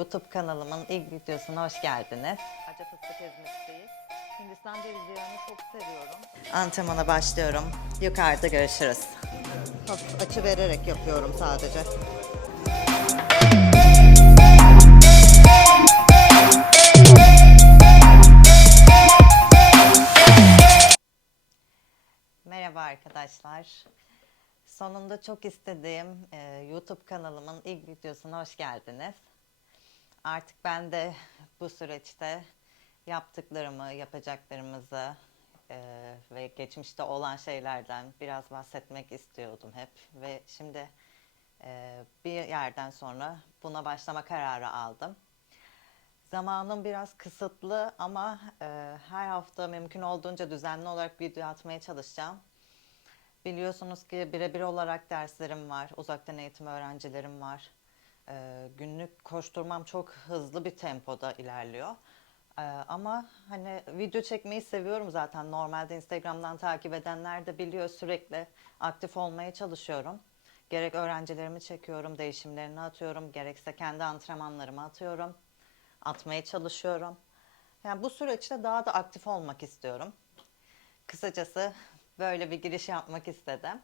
YouTube kanalımın ilk videosuna hoş geldiniz. Acı fıstık ezmesiyiz. Hindistan cevizi yağını çok seviyorum. Antrenmana başlıyorum. Yukarıda görüşürüz. Hafif açı vererek yapıyorum sadece. Merhaba arkadaşlar. Sonunda çok istediğim e, YouTube kanalımın ilk videosuna hoş geldiniz. Artık ben de bu süreçte yaptıklarımı, yapacaklarımızı e, ve geçmişte olan şeylerden biraz bahsetmek istiyordum hep. Ve şimdi e, bir yerden sonra buna başlama kararı aldım. Zamanım biraz kısıtlı ama e, her hafta mümkün olduğunca düzenli olarak video atmaya çalışacağım. Biliyorsunuz ki birebir olarak derslerim var, uzaktan eğitim öğrencilerim var. Ee, günlük koşturmam çok hızlı bir tempoda ilerliyor. Ee, ama hani video çekmeyi seviyorum zaten. Normalde Instagram'dan takip edenler de biliyor sürekli aktif olmaya çalışıyorum. Gerek öğrencilerimi çekiyorum, değişimlerini atıyorum, gerekse kendi antrenmanlarımı atıyorum. Atmaya çalışıyorum. Yani bu süreçte daha da aktif olmak istiyorum. Kısacası böyle bir giriş yapmak istedim.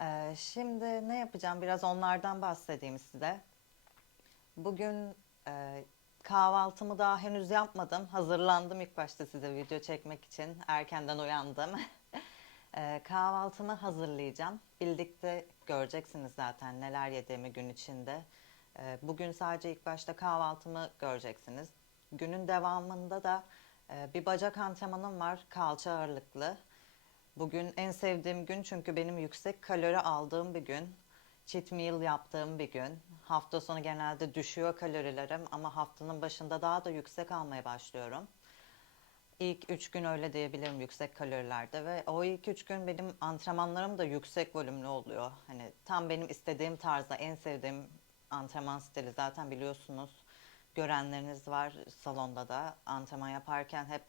Ee, şimdi ne yapacağım? Biraz onlardan bahsedeyim size. Bugün e, kahvaltımı daha henüz yapmadım. Hazırlandım ilk başta size video çekmek için. Erkenden uyandım. E, kahvaltımı hazırlayacağım. Birlikte göreceksiniz zaten neler yediğimi gün içinde. E, bugün sadece ilk başta kahvaltımı göreceksiniz. Günün devamında da e, bir bacak antrenmanım var. Kalça ağırlıklı. Bugün en sevdiğim gün çünkü benim yüksek kalori aldığım bir gün. Cheat meal yaptığım bir gün. Hafta sonu genelde düşüyor kalorilerim ama haftanın başında daha da yüksek almaya başlıyorum. İlk üç gün öyle diyebilirim yüksek kalorilerde ve o ilk üç gün benim antrenmanlarım da yüksek volümlü oluyor. Hani tam benim istediğim tarzda en sevdiğim antrenman stili zaten biliyorsunuz. Görenleriniz var salonda da antrenman yaparken hep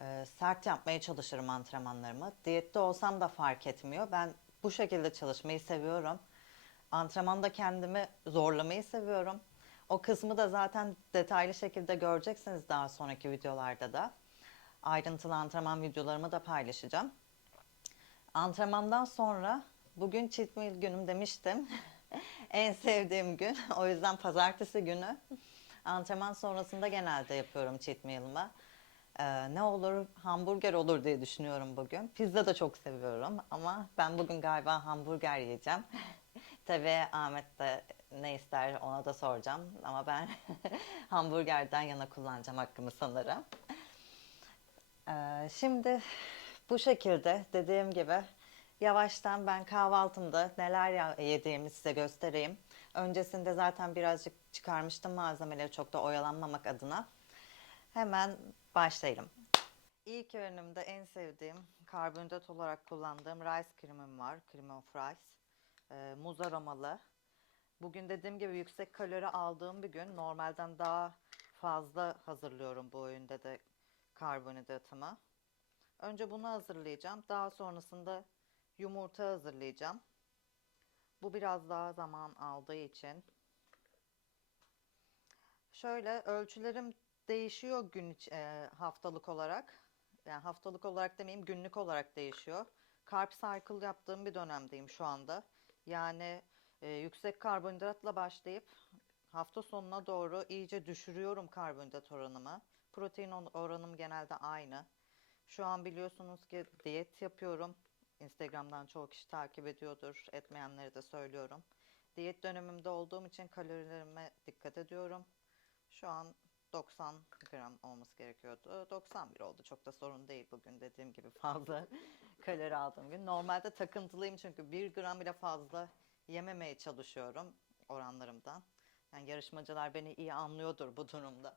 e, sert yapmaya çalışırım antrenmanlarımı. Diyette olsam da fark etmiyor. Ben bu şekilde çalışmayı seviyorum. Antrenmanda kendimi zorlamayı seviyorum. O kısmı da zaten detaylı şekilde göreceksiniz daha sonraki videolarda da. Ayrıntılı antrenman videolarımı da paylaşacağım. Antrenmandan sonra bugün cheat meal günüm demiştim. en sevdiğim gün. O yüzden pazartesi günü antrenman sonrasında genelde yapıyorum cheat meal'ımı. Ee, ne olur hamburger olur diye düşünüyorum bugün. Pizza da çok seviyorum ama ben bugün galiba hamburger yiyeceğim. Tabii Ahmet de ne ister ona da soracağım ama ben hamburgerden yana kullanacağım hakkımı sanırım. Ee, şimdi bu şekilde dediğim gibi yavaştan ben kahvaltımda neler yediğimi size göstereyim. Öncesinde zaten birazcık çıkarmıştım malzemeleri çok da oyalanmamak adına. Hemen başlayalım. İlk öğünümde en sevdiğim karbonhidrat olarak kullandığım rice cream'im var. Cream of rice. Ee, muz aromalı. Bugün dediğim gibi yüksek kalori aldığım bir gün. Normalden daha fazla hazırlıyorum bu öğünde de karbonhidratımı. Önce bunu hazırlayacağım. Daha sonrasında yumurta hazırlayacağım. Bu biraz daha zaman aldığı için. Şöyle ölçülerim değişiyor gün e, haftalık olarak. Yani haftalık olarak demeyeyim günlük olarak değişiyor. Carb cycle yaptığım bir dönemdeyim şu anda. Yani e, yüksek karbonhidratla başlayıp hafta sonuna doğru iyice düşürüyorum karbonhidrat oranımı. Protein oranım genelde aynı. Şu an biliyorsunuz ki diyet yapıyorum. Instagram'dan çoğu kişi takip ediyordur. Etmeyenleri de söylüyorum. Diyet dönemimde olduğum için kalorilerime dikkat ediyorum. Şu an 90 gram olması gerekiyordu. 91 oldu. Çok da sorun değil bugün dediğim gibi fazla kalori aldığım gün. Normalde takıntılıyım çünkü 1 gram bile fazla yememeye çalışıyorum oranlarımdan. Yani yarışmacılar beni iyi anlıyordur bu durumda.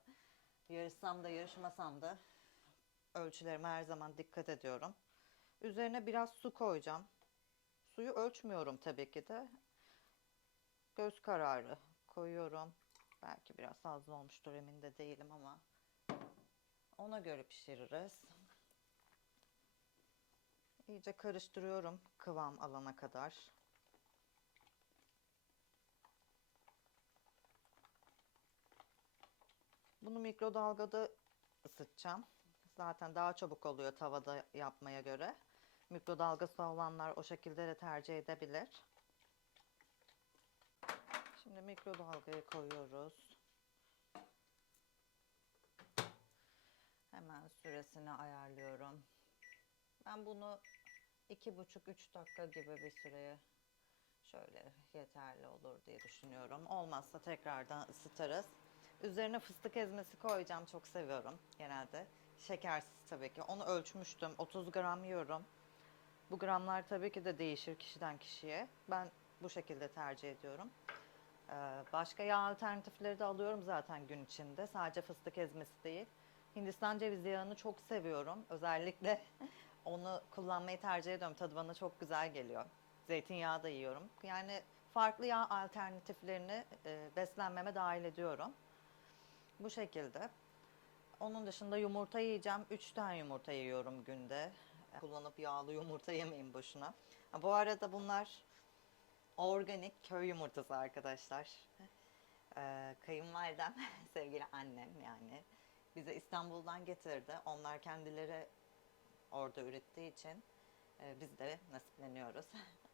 Yarışsam da yarışmasam da ölçülerime her zaman dikkat ediyorum. Üzerine biraz su koyacağım. Suyu ölçmüyorum tabii ki de. Göz kararı koyuyorum. Belki biraz fazla olmuştur emin de değilim ama ona göre pişiririz. İyice karıştırıyorum kıvam alana kadar. Bunu mikrodalgada ısıtacağım. Zaten daha çabuk oluyor tavada yapmaya göre. Mikrodalgası olanlar o şekilde de tercih edebilir. Şimdi mikrodalgaya koyuyoruz. Hemen süresini ayarlıyorum. Ben bunu iki buçuk üç dakika gibi bir süreye şöyle yeterli olur diye düşünüyorum. Olmazsa tekrardan ısıtarız. Üzerine fıstık ezmesi koyacağım. Çok seviyorum genelde. Şekersiz tabii ki. Onu ölçmüştüm. 30 gram yiyorum. Bu gramlar tabii ki de değişir kişiden kişiye. Ben bu şekilde tercih ediyorum. Ee, Başka yağ alternatifleri de alıyorum zaten gün içinde. Sadece fıstık ezmesi değil. Hindistan cevizi yağını çok seviyorum. Özellikle onu kullanmayı tercih ediyorum. Tadı bana çok güzel geliyor. Zeytinyağı da yiyorum. Yani farklı yağ alternatiflerini e, beslenmeme dahil ediyorum. Bu şekilde. Onun dışında yumurta yiyeceğim. 3 tane yumurta yiyorum günde. Kullanıp yağlı yumurta yemeyin boşuna. Bu arada bunlar organik köy yumurtası arkadaşlar. Ee, kayınvalidem, sevgili annem yani bize İstanbul'dan getirdi. Onlar kendileri orada ürettiği için e, biz de nasipleniyoruz.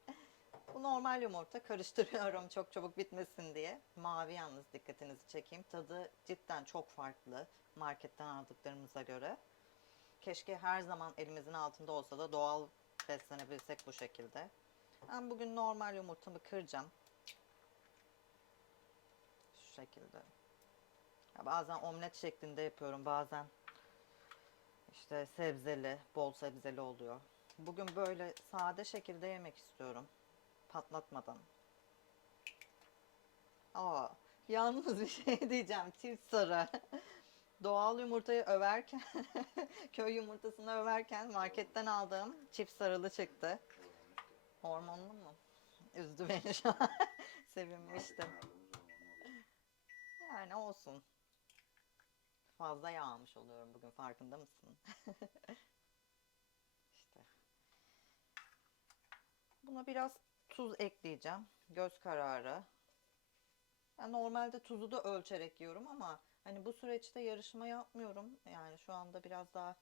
Bu normal yumurta karıştırıyorum çok çabuk bitmesin diye. Mavi yalnız dikkatinizi çekeyim. Tadı cidden çok farklı marketten aldıklarımıza göre. Keşke her zaman elimizin altında olsa da doğal beslenebilsek bu şekilde. Ben bugün normal yumurtamı kıracağım. Şu şekilde. Ya bazen omlet şeklinde yapıyorum. Bazen işte sebzeli, bol sebzeli oluyor. Bugün böyle sade şekilde yemek istiyorum. Patlatmadan. Aa, yalnız bir şey diyeceğim. Çift sarı. Doğal yumurtayı överken, köy yumurtasını överken marketten aldığım çift sarılı çıktı. Hormonlu mu? Üzdü beni şu an. Sevinmiştim. Yani olsun. Fazla yağmış oluyorum bugün farkında mısın? işte. Buna biraz tuz ekleyeceğim. Göz kararı. Yani normalde tuzu da ölçerek yiyorum ama hani bu süreçte yarışma yapmıyorum. Yani şu anda biraz daha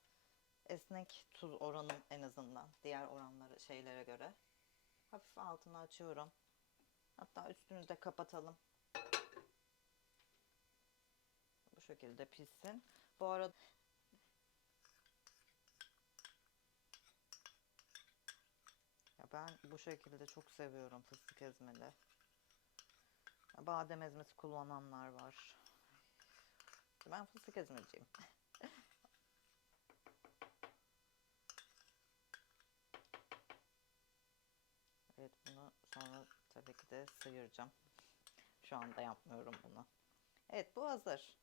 esnek tuz oranım en azından diğer oranları şeylere göre. Hafif altını açıyorum. Hatta üstünü de kapatalım. Bu şekilde pişsin. Bu arada ya ben bu şekilde çok seviyorum fıstık ezmeli. Badem ezmesi kullananlar var. Ben fıstık ezmeciyim. Evet bunu sonra tabii ki de sıyıracağım. Şu anda yapmıyorum bunu. Evet bu hazır.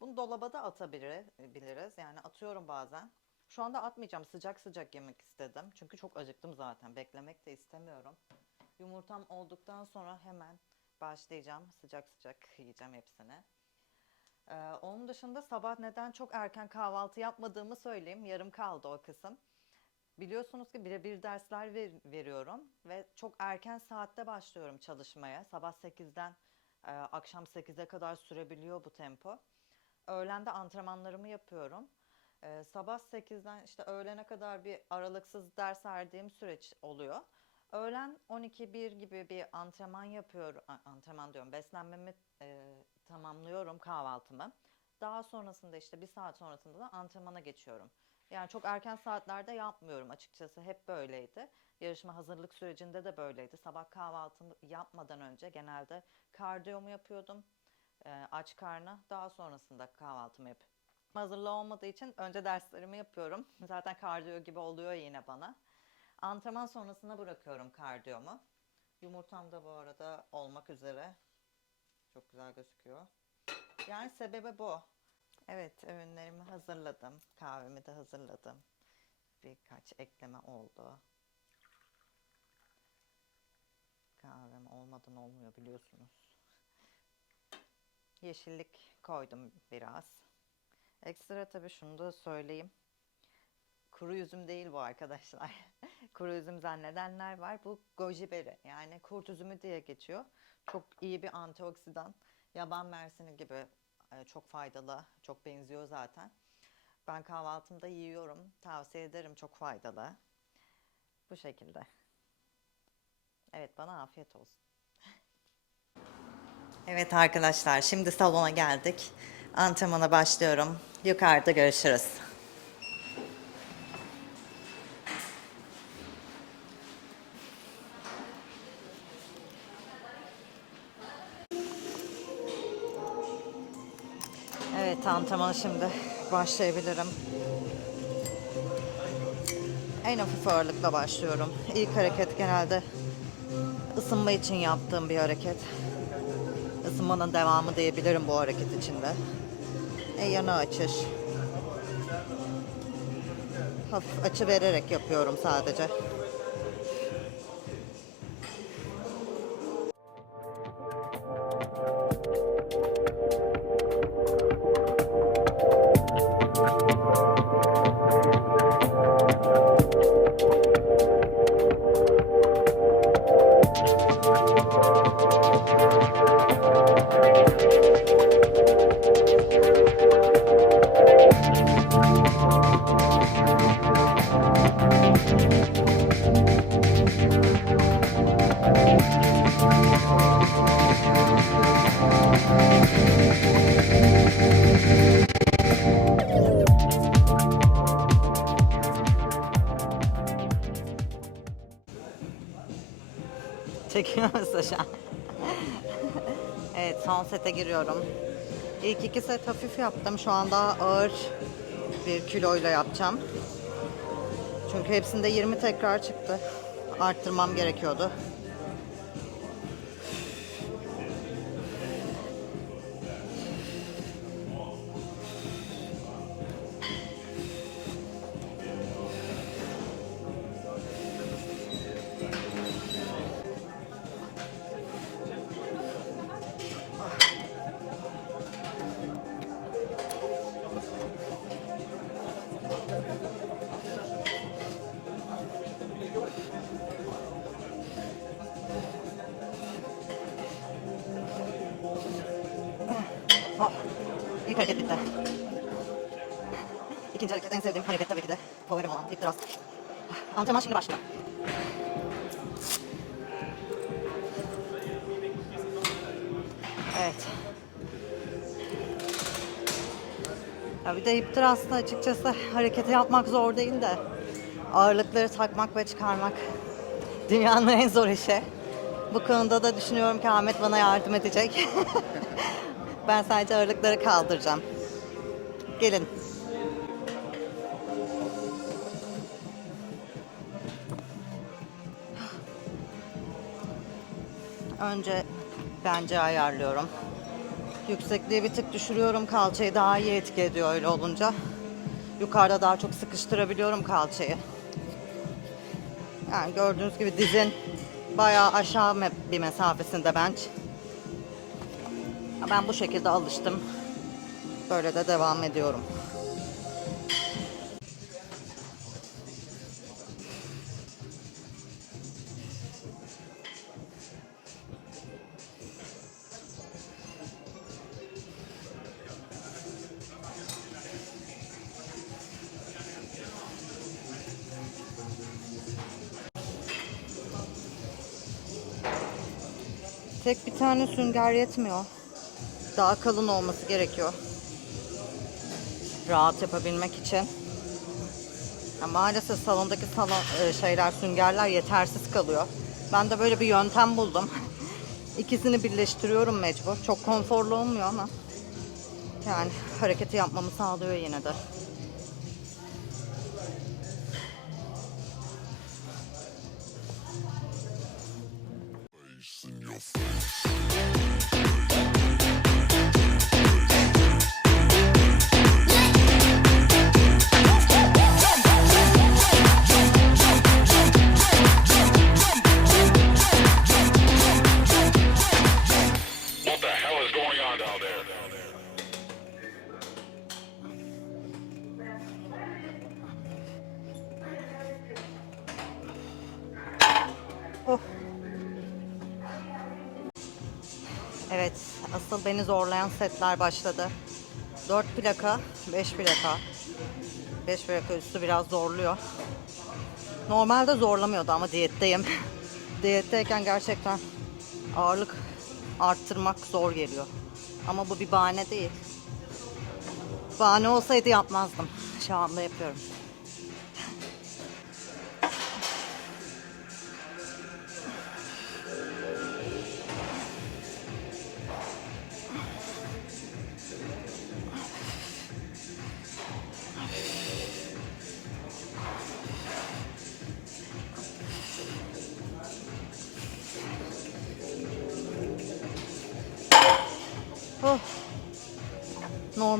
Bunu dolaba da atabiliriz. Yani atıyorum bazen. Şu anda atmayacağım. Sıcak sıcak yemek istedim. Çünkü çok acıktım zaten. Beklemek de istemiyorum. Yumurtam olduktan sonra hemen başlayacağım. Sıcak sıcak yiyeceğim hepsini. Ee, onun dışında sabah neden çok erken kahvaltı yapmadığımı söyleyeyim. Yarım kaldı o kısım. Biliyorsunuz ki birebir dersler ver- veriyorum ve çok erken saatte başlıyorum çalışmaya. Sabah 8'den e, akşam 8'e kadar sürebiliyor bu tempo. Öğlende antrenmanlarımı yapıyorum. E, sabah 8'den işte öğlene kadar bir aralıksız ders verdiğim süreç oluyor. Öğlen 12-1 gibi bir antrenman yapıyorum. Antrenman diyorum. Beslenmemi e, tamamlıyorum kahvaltımı. Daha sonrasında işte bir saat sonrasında da antrenmana geçiyorum. Yani çok erken saatlerde yapmıyorum açıkçası. Hep böyleydi. Yarışma hazırlık sürecinde de böyleydi. Sabah kahvaltımı yapmadan önce genelde kardiyomu yapıyordum. E, aç karnı. Daha sonrasında kahvaltımı yapıyorum. Hazırlığı olmadığı için önce derslerimi yapıyorum. Zaten kardiyo gibi oluyor yine bana. Antrenman sonrasında bırakıyorum kardiyomu. Yumurtam da bu arada olmak üzere. Çok güzel gözüküyor. Yani sebebi bu. Evet, öğünlerimi hazırladım. Kahvemi de hazırladım. Birkaç ekleme oldu. Kahvem olmadan olmuyor biliyorsunuz. Yeşillik koydum biraz. Ekstra tabii şunu da söyleyeyim. Kuru üzüm değil bu arkadaşlar. Kuru üzüm zannedenler var. Bu goji beri yani kurt üzümü diye geçiyor. Çok iyi bir antioksidan. Yaban mersini gibi e, çok faydalı, çok benziyor zaten. Ben kahvaltımda yiyorum. Tavsiye ederim çok faydalı. Bu şekilde. Evet bana afiyet olsun. Evet arkadaşlar şimdi salona geldik. Antrenmana başlıyorum. Yukarıda görüşürüz. Evet antrenmana şimdi başlayabilirim. En hafif ağırlıkla başlıyorum. İlk hareket genelde ısınma için yaptığım bir hareket. Isınmanın devamı diyebilirim bu hareket içinde. E, yana açış. Hafif açı vererek yapıyorum sadece. Çekiyor İlk iki set hafif yaptım. Şu anda ağır bir kiloyla yapacağım. Çünkü hepsinde 20 tekrar çıktı. Arttırmam gerekiyordu. Sevdiğim hareket tabii ki de favorim olan dip thrust. Antrenman şimdi başlıyor. Evet. Ya bir de hip açıkçası hareketi yapmak zor değil de ağırlıkları takmak ve çıkarmak dünyanın en zor işi. Bu konuda da düşünüyorum ki Ahmet bana yardım edecek. ben sadece ağırlıkları kaldıracağım. Gelin. Önce bence ayarlıyorum. Yüksekliği bir tık düşürüyorum. Kalçayı daha iyi etki ediyor öyle olunca. Yukarıda daha çok sıkıştırabiliyorum kalçayı. Yani gördüğünüz gibi dizin bayağı aşağı bir mesafesinde bench. Ben bu şekilde alıştım. Böyle de devam ediyorum. Tek bir tane sünger yetmiyor. Daha kalın olması gerekiyor. Rahat yapabilmek için. Ya maalesef salondaki salon, e, şeyler, süngerler yetersiz kalıyor. Ben de böyle bir yöntem buldum. İkisini birleştiriyorum mecbur. Çok konforlu olmuyor ama yani hareketi yapmamı sağlıyor yine de. Beni zorlayan setler başladı. 4 plaka, 5 plaka. 5 plaka üstü biraz zorluyor. Normalde zorlamıyordu ama diyetteyim. Diyetteyken gerçekten ağırlık arttırmak zor geliyor. Ama bu bir bahane değil. Bahane olsaydı yapmazdım. Şu anda yapıyorum.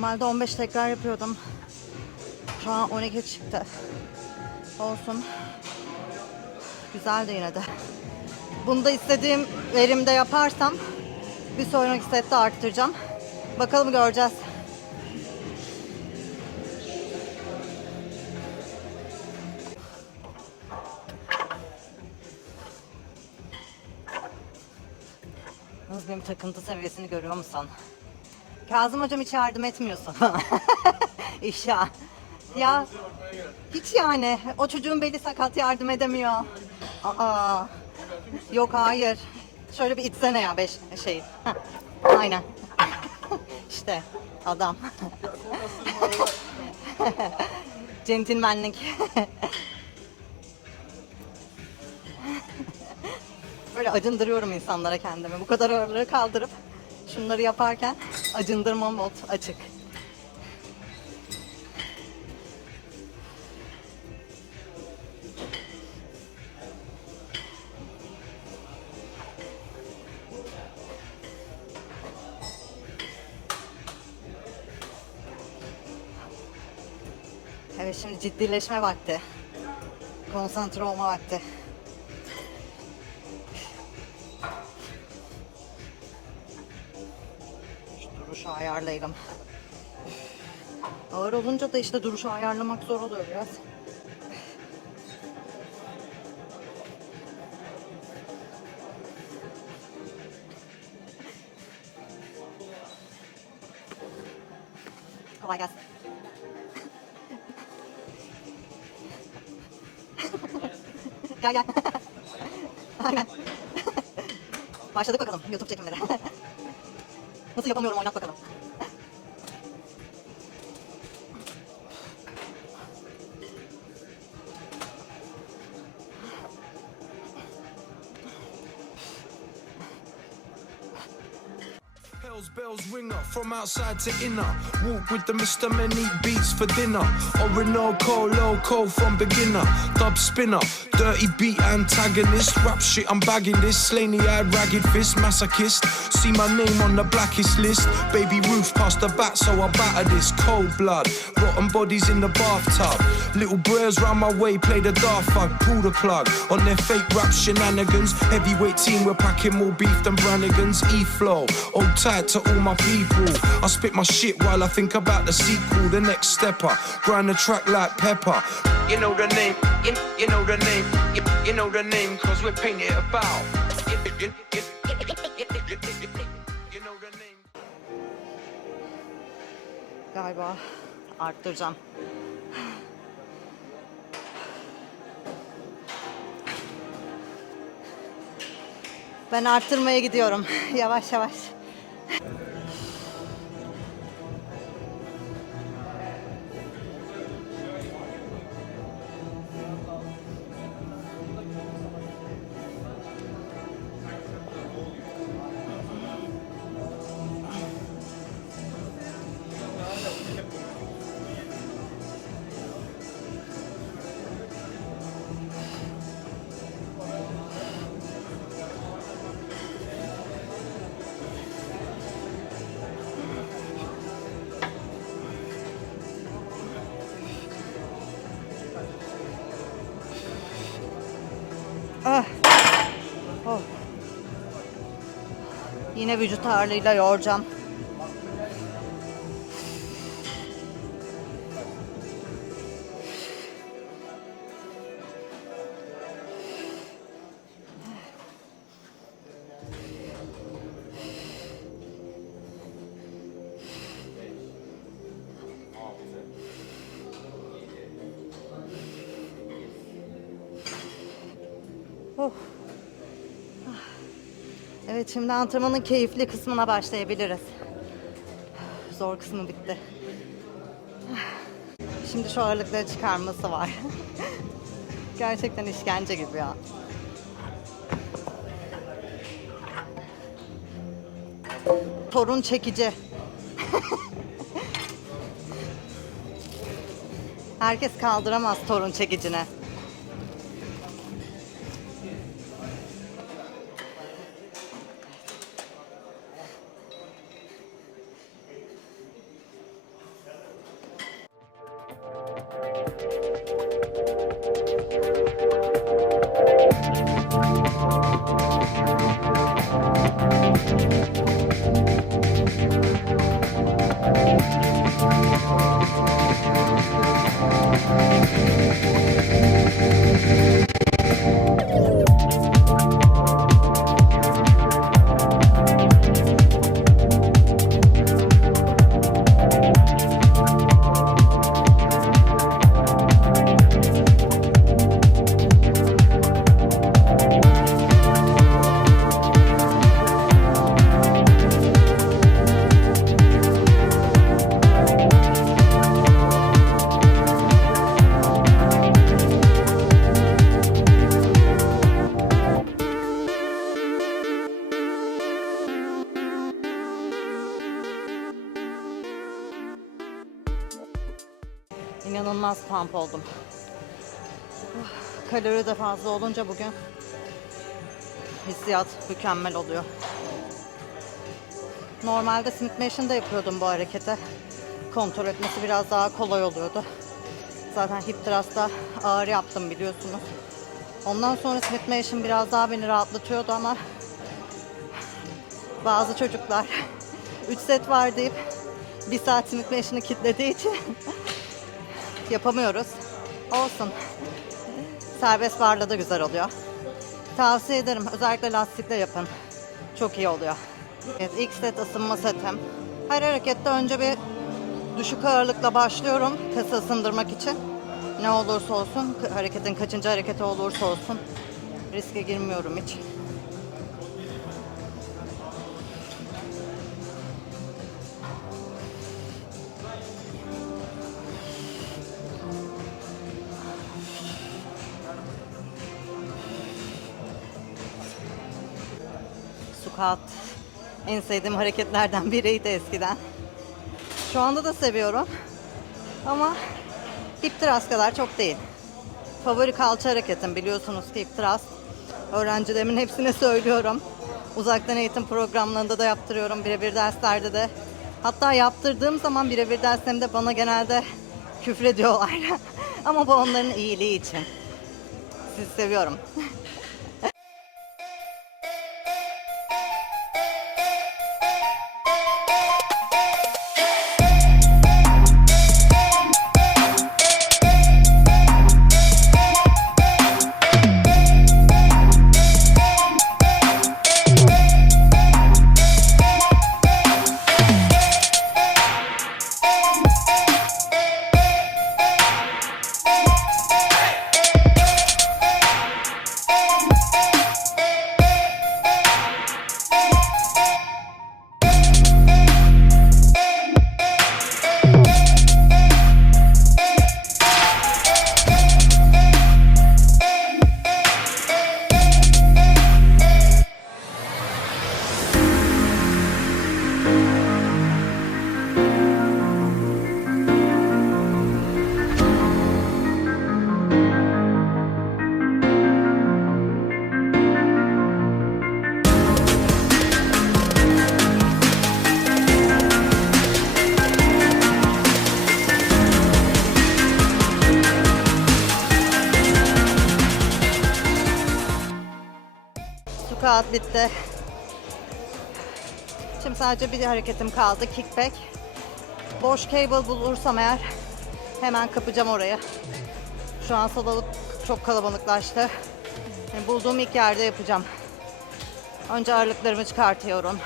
Normalde 15 tekrar yapıyordum. Şu an 12 çıktı. Olsun. Güzel de yine de. Bunu da istediğim verimde yaparsam bir sonraki sette arttıracağım. Bakalım göreceğiz. Benim takıntı seviyesini görüyor musun? Kazım hocam hiç yardım etmiyorsun. İşa. Ya hiç yani. O çocuğun beli sakat yardım edemiyor. Aa. Yok hayır. Şöyle bir itsene ya beş şey. Aynen. işte adam. Centilmenlik. Böyle acındırıyorum insanlara kendimi. Bu kadar ağırlığı kaldırıp şunları yaparken acındırma mod açık. Evet şimdi ciddileşme vakti. Konsantre olma vakti. Duruşu ayarlayalım. Ağır olunca da işte duruşu ayarlamak zor oluyor biraz. Kolay gelsin. gel gel. Outside to inner. Walk with the Mr. Many beats for dinner. Orinoco, loco from beginner. Dub spinner, dirty beat antagonist. Rap shit, I'm bagging this. Slaney eyed ragged fist, masochist. See my name on the blackest list. Baby Ruth passed the bat, so I batter this. Cold blood, rotten bodies in the bathtub. Little bros round my way, play the daft fuck. Pull the plug on their fake rap shenanigans. Heavyweight team, we're packing more beef than Brannigans. E flow, old tight to all my people. I spit my shit while I think about the sequel, the next stepper. Grind the track like pepper. You know the name, you, you know the name, you, you know the name, cause we're painting it about. Galiba arttıracağım. Ben arttırmaya gidiyorum. Yavaş yavaş. Vücut ağırlığıyla yoracağım. Evet şimdi antrenmanın keyifli kısmına başlayabiliriz. Zor kısmı bitti. Şimdi şu ağırlıkları çıkarması var. Gerçekten işkence gibi ya. Torun çekici. Herkes kaldıramaz torun çekicine. Kalori de fazla olunca bugün hissiyat mükemmel oluyor. Normalde Smith Machine'da yapıyordum bu hareketi. Kontrol etmesi biraz daha kolay oluyordu. Zaten hip thrust'ta ağır yaptım biliyorsunuz. Ondan sonra Smith Machine biraz daha beni rahatlatıyordu ama bazı çocuklar 3 set var deyip bir saat Smith Machine'ı kilitlediği için yapamıyoruz. Olsun. Serbest barla da güzel oluyor. Tavsiye ederim. Özellikle lastikle yapın. Çok iyi oluyor. Evet, ilk set ısınma setim. Her harekette önce bir düşük ağırlıkla başlıyorum kası ısındırmak için. Ne olursa olsun, hareketin kaçıncı hareketi olursa olsun riske girmiyorum hiç. En sevdiğim hareketlerden biriydi eskiden. Şu anda da seviyorum. Ama hip kadar çok değil. Favori kalça hareketim biliyorsunuz ki hip. Öğrencilerimin hepsine söylüyorum. Uzaktan eğitim programlarında da yaptırıyorum. Birebir derslerde de. Hatta yaptırdığım zaman birebir derslerimde bana genelde küfrediyorlar. Ama bu onların iyiliği için. Sizi seviyorum. sadece bir hareketim kaldı. Kickback. Boş cable bulursam eğer hemen kapacağım orayı. Şu an salalık çok kalabalıklaştı. Yani bulduğum ilk yerde yapacağım. Önce ağırlıklarımı çıkartıyorum.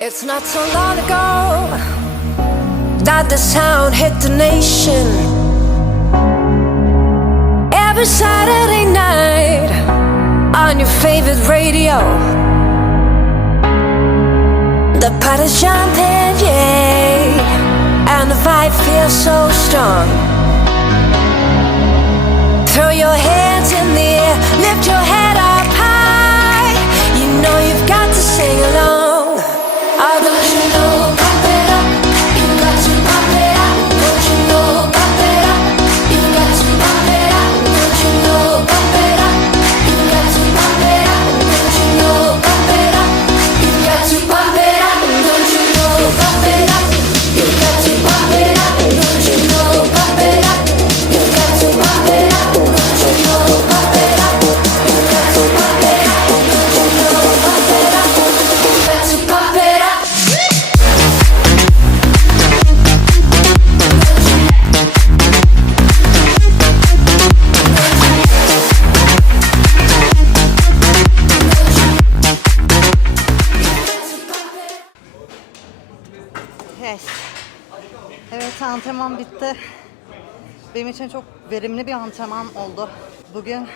It's not so long ago that the sound hit the nation. every Saturday night on your favorite radio. The pot is jumping, yeah, and the vibe feels so strong. Throw your hands için çok verimli bir antrenman oldu. Bugün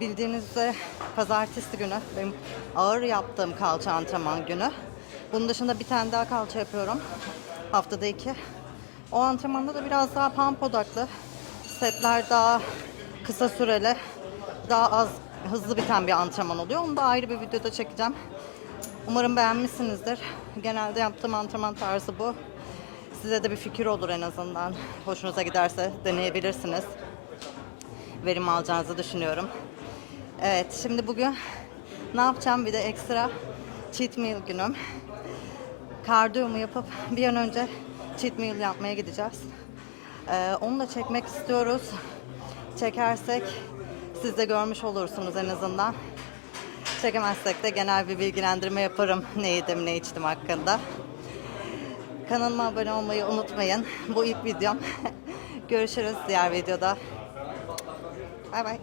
bildiğiniz üzere pazartesi günü benim ağır yaptığım kalça antrenman günü. Bunun dışında bir tane daha kalça yapıyorum. Haftada iki. O antrenmanda da biraz daha pump odaklı. Setler daha kısa süreli, daha az hızlı biten bir antrenman oluyor. Onu da ayrı bir videoda çekeceğim. Umarım beğenmişsinizdir. Genelde yaptığım antrenman tarzı bu. Size de bir fikir olur en azından. Hoşunuza giderse deneyebilirsiniz. Verim alacağınızı düşünüyorum. Evet, şimdi bugün ne yapacağım? Bir de ekstra cheat meal günüm. Kardiyomu yapıp bir an önce cheat meal yapmaya gideceğiz. Ee, onu da çekmek istiyoruz. Çekersek siz de görmüş olursunuz en azından. Çekemezsek de genel bir bilgilendirme yaparım ne yedim ne içtim hakkında. Kanalıma abone olmayı unutmayın. Bu ilk videom. Görüşürüz diğer videoda. Bay bay.